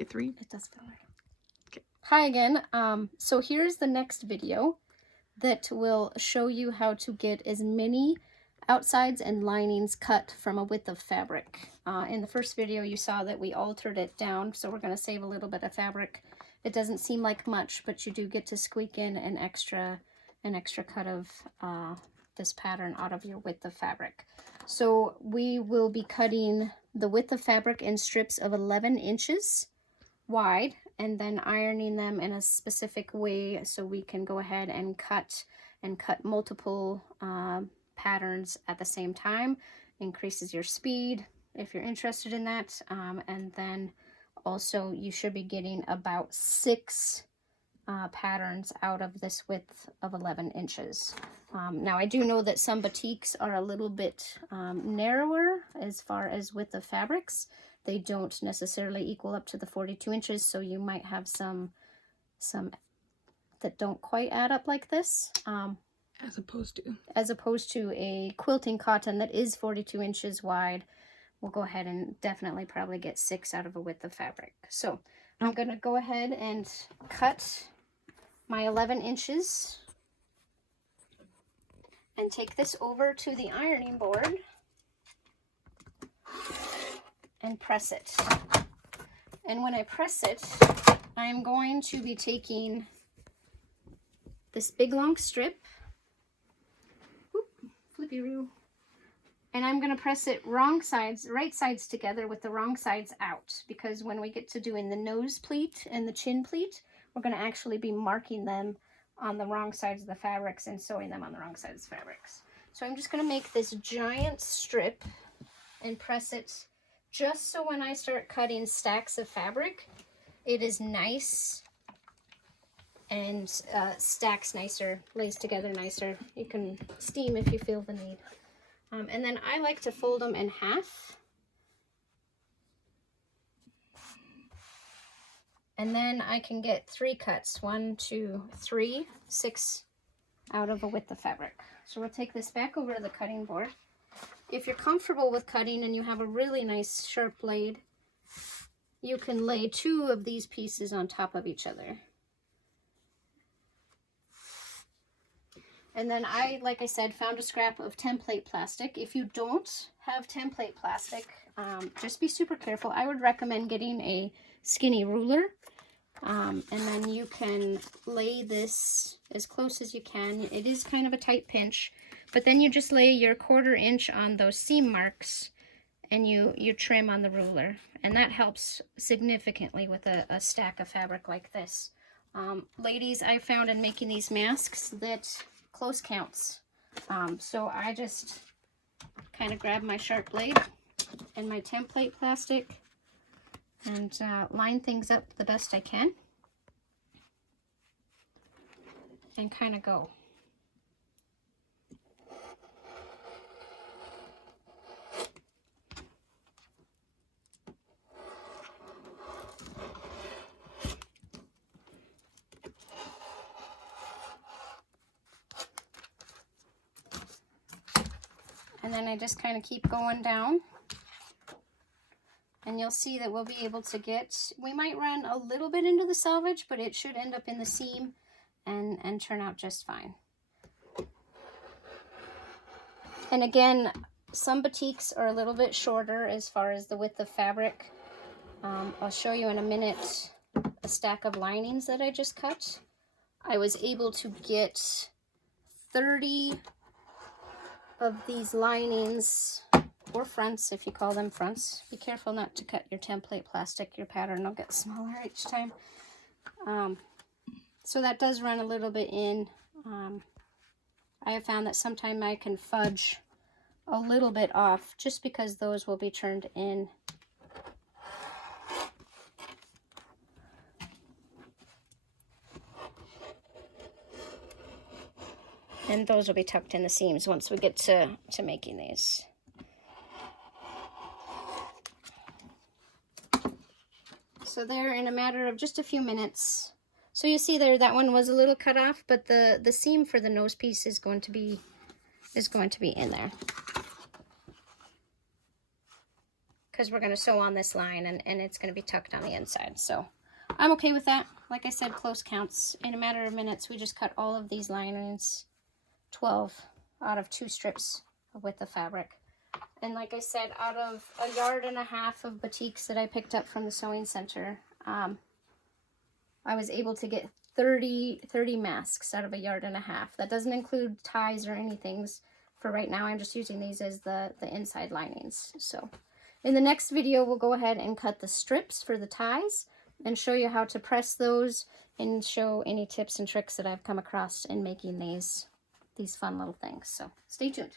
Okay, 3. It does feel right. Okay. Hi again. So here's the next video that will show you how to get as many outsides and linings cut from a width of fabric. In the first video you saw that we altered it down, so we're going to save a little bit of fabric. It doesn't seem like much, but you do get to squeak in an extra cut of this pattern out of your width of fabric. So we will be cutting the width of fabric in strips of 11 inches wide and then ironing them in a specific way so we can go ahead and cut multiple patterns at the same time. Increases your speed if you're interested in that, and then also you should be getting about 6 patterns out of this width of 11 inches. Now I do know that some batiks are a little bit narrower as far as width of fabrics. They don't necessarily equal up to the 42 inches, so you might have some that don't quite add up like this. As opposed to a quilting cotton that is 42 inches wide. We'll go ahead and definitely probably get 6 out of a width of fabric. So I'm going to go ahead and cut my 11 inches and take this over to the ironing board and press it. And when I press it, I'm going to be taking this big long strip, flippy-roo, and I'm going to press it right sides together with the wrong sides out, because when we get to doing the nose pleat and the chin pleat, we're going to actually be marking them on the wrong sides of the fabrics and sewing them on the wrong sides of the fabrics. So I'm just going to make this giant strip and press it just so when I start cutting stacks of fabric, it is nice and stacks nicer, lays together nicer. You can steam if you feel the need. And then I like to fold them in half. And then I can get 3 cuts, 1, 2, 3, 6 out of a width of fabric. So we'll take this back over to the cutting board. If you're comfortable with cutting and you have a really nice sharp blade, you can lay 2 of these pieces on top of each other. And then I, like I said, found a scrap of template plastic. If you don't have template plastic, just be super careful. I would recommend getting a skinny ruler, and then you can lay this as close as you can. It is kind of a tight pinch, but then you just lay your 1/4 inch on those seam marks and you trim on the ruler, and that helps significantly with a stack of fabric like this. Ladies, I found in making these masks that close counts, so I just kind of grab my sharp blade and my template plastic and line things up the best I can and kind of go. And then I just kind of keep going down, and you'll see that we'll be able to get, we might run a little bit into the selvage, but it should end up in the seam and turn out just fine. And again, some batiks are a little bit shorter as far as the width of fabric. I'll show you in a minute a stack of linings that I just cut. I was able to get 30 of these linings, or fronts if you call them fronts. Be careful not to cut your template plastic. Your pattern will get smaller each time. So that does run a little bit in. I have found that sometimes I can fudge a little bit off just because those will be turned in. And those will be tucked in the seams once we get to making these. So there, in a matter of just a few minutes. So you see there, that one was a little cut off, but the seam for the nose piece is going to be in there. because we're going to sew on this line, and it's going to be tucked on the inside. So I'm okay with that. Like I said, close counts. In a matter of minutes, we just cut all of these linings, 12 out of 2 strips with the fabric. And like I said, out of 1.5 yards of batiks that I picked up from the sewing center, I was able to get 30 masks out of 1.5 yards. That doesn't include ties or anything. For right now, I'm just using these as the inside linings. So in the next video, we'll go ahead and cut the strips for the ties and show you how to press those and show any tips and tricks that I've come across in making these fun little things. So stay tuned.